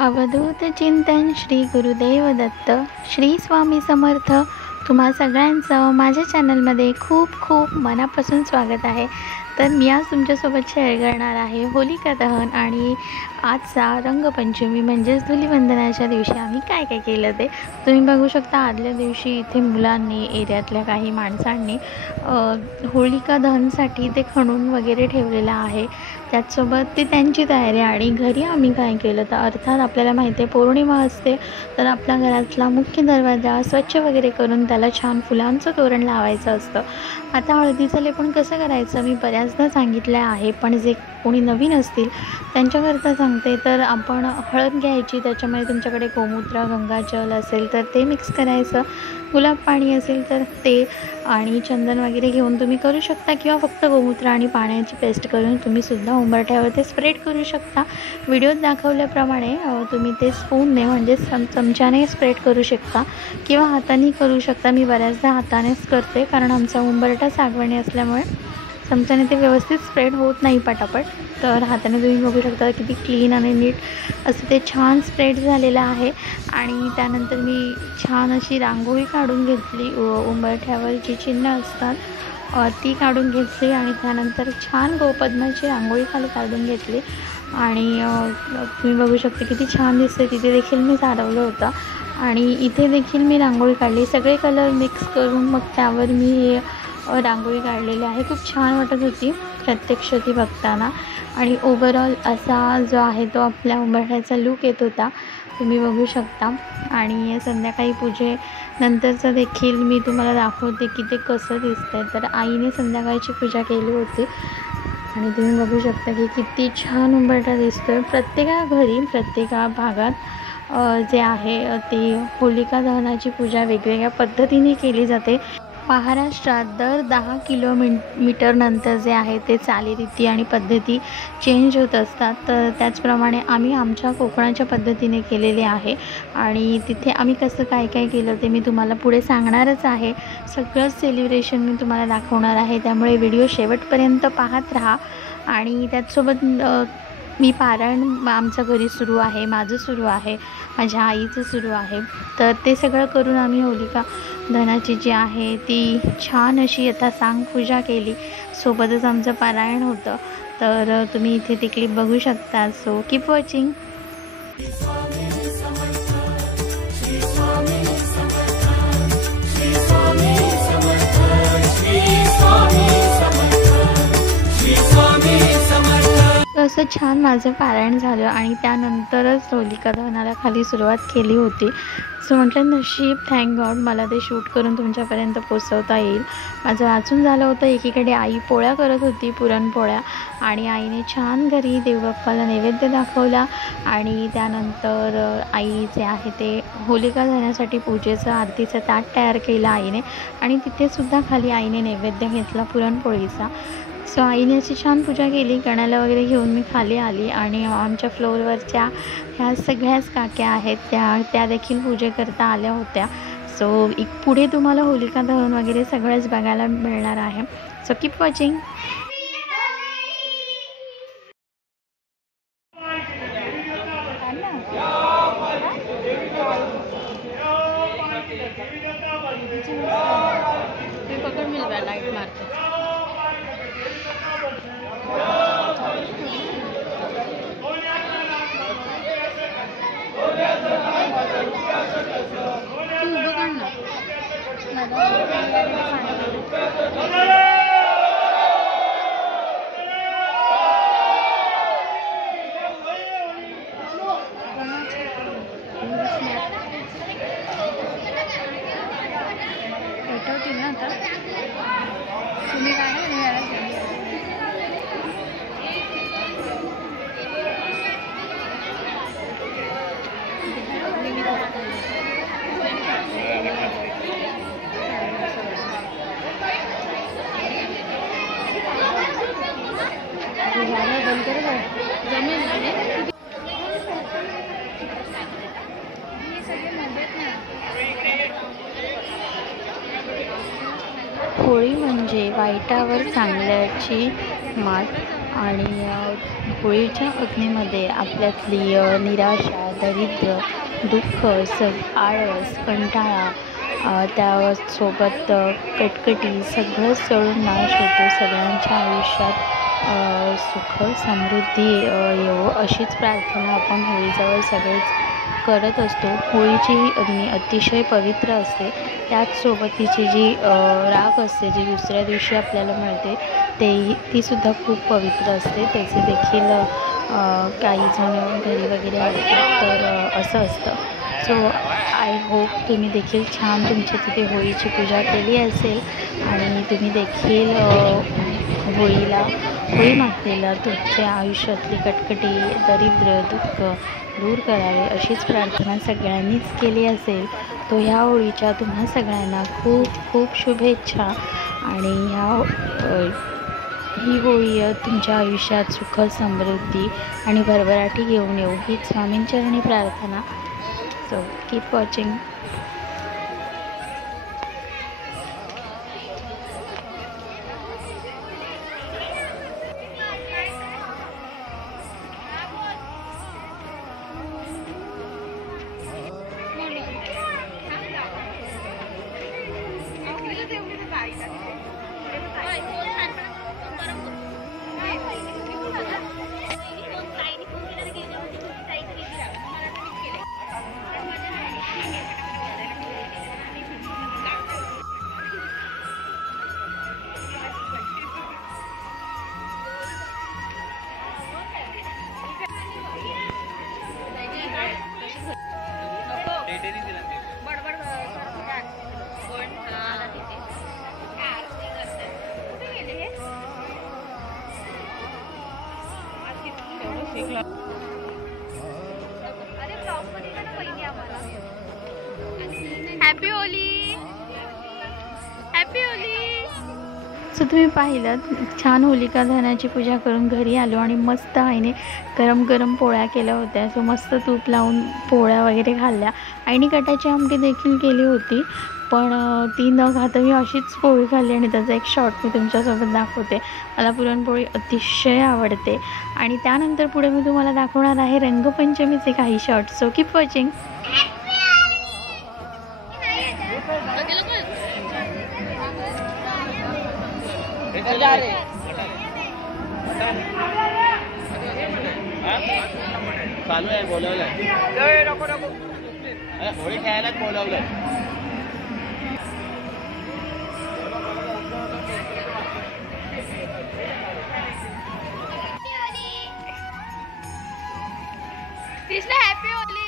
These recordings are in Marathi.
अवधूत चिंतन श्री गुरुदेव दत्त श्री स्वामी समर्थ। तुम्हा सगळ्यांचं माझ्या चॅनलमध्ये खूप खूप मनापासून स्वागत आहे। तर मी आज तुमच्यासोबत शेअर करणार आहे होलिका दहन आणि आजचा रंगपंचमी म्हणजेच धुलीवंदनाच्या दिवशी आम्ही काय काय केलं ते तुम्ही बघू शकता। आदल्या दिवशी इथे मुलांनी एरियातल्या काही माणसांनी होलिका दहनसाठी ते खणून वगैरे ठेवलेलं आहे। त्याचसोबत ती त्यांची तयारी आणि घरी आम्ही काय केलं तर अर्थात आपल्याला माहिती आहे पौर्णिमा असते तर आपल्या घरातला मुख्य दरवाजा स्वच्छ वगैरे करून त्याला छान फुलांचं तोरण लावायचं असतं। आता हळदीचं लेपन कसं करायचं मी बऱ्याचदा सांगितलं आहे, पण जे कोणी नवीन असतील त्यांच्याकरता सांगते। तर आपण हळद घ्यायची, त्याच्यामध्ये तुमच्याकडे गोमूत्र गंगाजल असेल तर ते मिक्स करायचं, गुलाब पाणी असेल तर ते, आणि चंदन वगैरे घेऊन तुम्ही करू शकता किंवा फक्त गोमूत्र आणि पाण्याची पेस्ट करून तुम्ही सुद्धा उंबरठ्यावर ते स्प्रेड करू शकता। व्हिडिओत दाखवल्याप्रमाणे तुम्ही ते स्पूनने म्हणजे चमच्याने स्प्रेड करू शकता किंवा हाताने करू शकता। मी बऱ्याचदा हातानेच करते कारण आमचा उंबरठा सागवानी असल्यामुळे चमच्याने ते व्यवस्थित स्प्रेड होत नाही पटापट। तर हाताने तुम्ही बघू शकता किती क्लीन आणि नीट असं ते छान स्प्रेड झालेलं आहे। आणि त्यानंतर मी छान अशी रांगोळी काढून घेतली, उंबरठ्यावर जी चिन्ह असतात ती काढून घेतली आणि त्यानंतर छान गोपद्माची रांगोळी खाली काढून घेतली। आणि तुम्ही बघू शकता किती छान दिसते, तिथे देखील मी सारवलं होतं आणि इथे देखील मी रांगोळी काढली, सगळे कलर मिक्स करून मग त्यावर मी हे रांगोळी काढलेली आहे। खूप छान वाटत होती प्रत्यक्ष ती बघताना आणि ओव्हरऑल असा जो आहे तो आपल्या उंबरठ्याचा लूक येत होता, तुम्ही बघू शकता। आणि संध्याकाळी पूजेनंतरचं देखील मी तुम्हाला दाखवते की ते कसं दिसतंय। तर आईने संध्याकाळची पूजा केली होती आणि तुम्ही बघू शकता की किती छान उंबरठा दिसतोय। प्रत्येका घरी प्रत्येका भागात जे आहे ती होलिका दहनाची पूजा वेगवेगळ्या पद्धतीने केली जाते। महाराष्ट्रात दर 10 किलोमीटर नंतर जे आहे ते चालीरीती आणि पद्धती चेंज होत असतात, तर त्याचप्रमाणे आम्ही आमच्या कोकणाच्या पद्धतीने केलेले आहे। आणि तिथे आम्ही कसं काय काय केलं ते मी तुम्हाला पुढे सांगणारच आहे। सगळंच सेलिब्रेशन मी तुम्हाला दाखवणार आहे, त्यामुळे व्हिडिओ शेवटपर्यंत पाहत राहा। आणि त्याचसोबत मी पारायण आमच्या घरी सुरू आहे, माझं सुरू आहे, माझ्या आईचं सुरू आहे। तर ते सगळं करून आम्ही होलिका दहनाची जी आहे ती छान अशी यथासांग पूजा केली, सोबतच आमचं पारायण होतं। तर तुम्ही इथे ती क्लिप बघू शकता। So keep watching. असं छान माझं पारायण झालं आणि त्यानंतरच होलिका दहनाला खाली सुरुवात केली होती। सो म्हटलं नशीब, थँक गॉड मला ते शूट करून तुमच्यापर्यंत पोचवता येईल। माझं वाचून झालं होतं। एकीकडे आई पोळ्या करत होती, पुरणपोळ्या, आणि आईने छान घरी देवबाप्पाला नैवेद्य दाखवला आणि त्यानंतर आई जे आहे ते होलिका दहनासाठी पूजेचं आरतीचं ताट तयार केलं आईने आणि तिथेसुद्धा खाली आईने नैवेद्य घेतला पुरणपोळीचा। सो आईने अशी छान पूजा केली, गण्याला वगैरे घेऊन मी खाली आली आणि आमच्या फ्लोअरवरच्या ह्या सगळ्याच काक्या आहेत त्या देखील पूजेकरता आल्या होत्या। सो पुढे तुम्हाला होलिका दहन वगैरे सगळंच बघायला मिळणार आहे। So keep watching. पकड मिल लाइट मारते पेटवतील ना आता. तुम्ही काय बंद कर जमेल होळी म्हणजे वाईटावर चांगल्याची मात. आणि होळीच्या अग्नीमध्ये आपल्यातली निराशा, दरिद्र, दुःख, आळस, कंटाळा, त्यासोबत कटकटी सगळं जळून नाश होतो. सगळ्यांच्या आयुष्यात सुख समृद्धी येवो अशीच प्रार्थना आपण होळीजवळ सगळेच करत असतो. होळीची ही अग्नी अतिशय पवित्र असते. त्याचसोबत तिची जी राख असते, जी दुसऱ्या दिवशी आपल्याला मिळते, तीसुद्धा खूप पवित्र असते. त्याचे देखील काही जण घरी वगैरे आणतात. तर असं असतं. सो आय होप तुम्ही देखील छान तुमच्या तिथे होळीची पूजा केली असेल आणि तुम्ही देखील होळी मातेला तुमच्या आयुष्यातली कटकटी, दरिद्र, दुःख दूर करावे अशीच प्रार्थना सगळ्यांनीच केली असेल. तो ह्या होळीच्या तुम्हा सगळ्यांना खूप खूप शुभेच्छा. आणि ही होळी तुमच्या आयुष्यात सुख, समृद्धी आणि भरभराटी घेऊन येऊ हीच स्वामींचरणी प्रार्थना. So keep watching. Happy Holy, happy Holy. So तुम्ही पाहिलं छान होलिका दहनाची पूजा करून घरी आलो आणि मस्त आईने गरम गरम पोळ्या केल्या होत्या. सो मस्त तूप लावून पोळ्या वगैरे खाल्ल्या. आईने कटाची आमटी देखील केली होती, पण ती न खाता मी अशीच पोळी खाल्ली आणि त्याचा एक शॉर्ट मी तुमच्यासोबत दाखवते. मला पुरणपोळी अतिशय आवडते. आणि त्यानंतर पुढे मी तुम्हाला दाखवणार आहे रंगपंचमीचे काही शॉर्ट. So keep watching. चालू आहे, बोलवलंय होळी खेळायलाच बोलवलंय. Krishna happy Holy.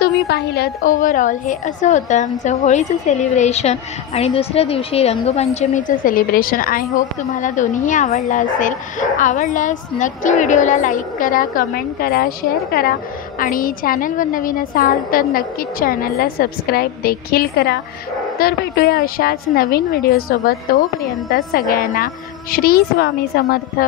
तुम्ही पाहिलं ओव्हरऑल हे असं होतं आमचं होळीचं सेलिब्रेशन आणि दुसऱ्या दिवशी रंगपंचमीचं सेलिब्रेशन. आय होप तुम्हाला दोन्हीही आवडला असेल. आवडल्यास नक्की व्हिडिओला लाईक करा, कमेंट करा, शेअर करा आणि चॅनलवर नवीन असाल तर नक्कीच चॅनलला सबस्क्राईब देखील करा. तर भेटूया अशाच नवीन व्हिडिओसोबत. तोपर्यंत सगळ्यांना श्री स्वामी समर्थ.